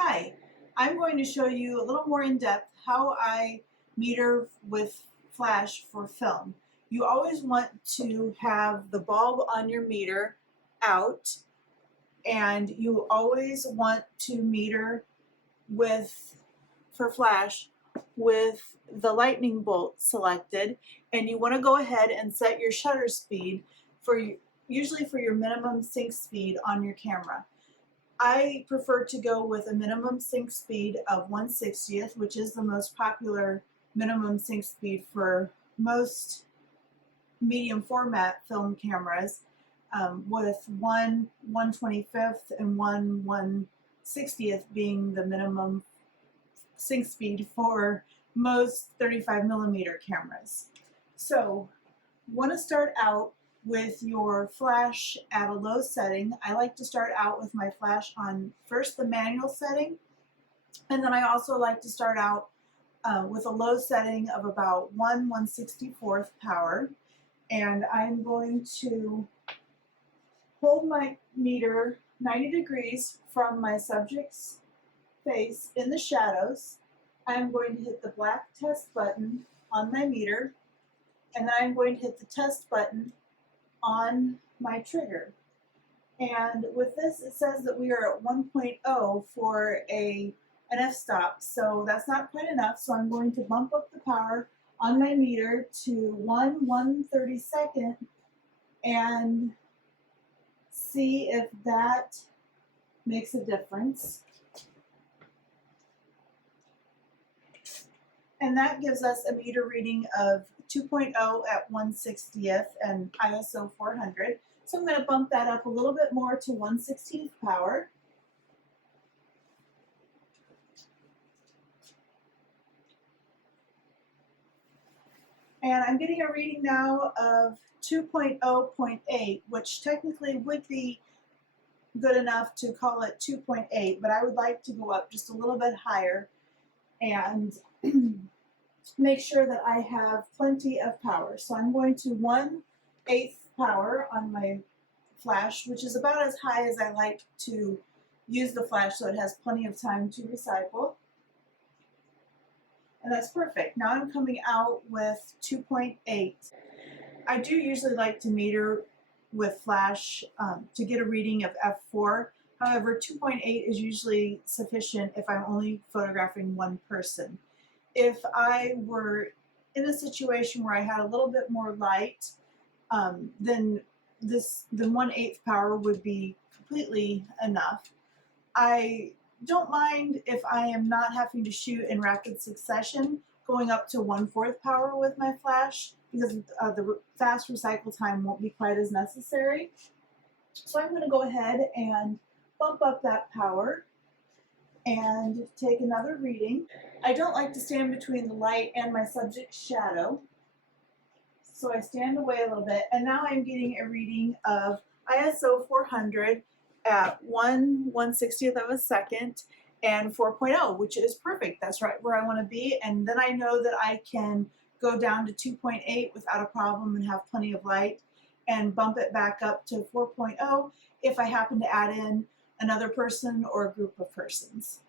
Hi, I'm going to show you a little more in depth how I meter with flash for film. You always want to have the bulb on your meter out, and you always want to meter with for flash with the lightning bolt selected, and you want to go ahead and set your shutter speed for usually for your minimum sync speed on your camera. I prefer to go with a minimum sync speed of 1/60th, which is the most popular minimum sync speed for most medium format film cameras, with one 1/25th and one 1/60th being the minimum sync speed for most 35 millimeter cameras. So, want to start out with your flash at a low setting. I like to start out with my flash on first the manual setting, and then I also like to start out with a low setting of about 1/164th power. And I'm going to hold my meter 90 degrees from my subject's face in the shadows. I'm going to hit the black test button on my meter, and then I'm going to hit the test button on my trigger. And with this, it says that we are at 1.0 for an f-stop, so that's not quite enough, so I'm going to bump up the power on my meter to 1/132nd and see if that makes a difference. And that gives us a meter reading of 2.0 at 1/60th and ISO 400. So I'm going to bump that up a little bit more to 1/16th power. And I'm getting a reading now of 2.0.8, which technically would be good enough to call it 2.8, but I would like to go up just a little bit higher and make sure that I have plenty of power. So I'm going to 1/8 power on my flash, which is about as high as I like to use the flash so it has plenty of time to recycle. And that's perfect. Now I'm coming out with 2.8. I do usually like to meter with flash to get a reading of f4. However, 2.8 is usually sufficient if I'm only photographing one person. If I were in a situation where I had a little bit more light, then the 1/8 power would be completely enough. I don't mind if I am not having to shoot in rapid succession, going up to 1/4 power with my flash, because the fast recycle time won't be quite as necessary. So I'm going to go ahead and bump up that power and take another reading. I don't like to stand between the light and my subject's shadow, so I stand away a little bit, and now I'm getting a reading of ISO 400 at 1/160th of a second and 4.0, which is perfect. That's right where I want to be, and then I know that I can go down to 2.8 without a problem and have plenty of light, and bump it back up to 4.0 if I happen to add in another person or a group of persons.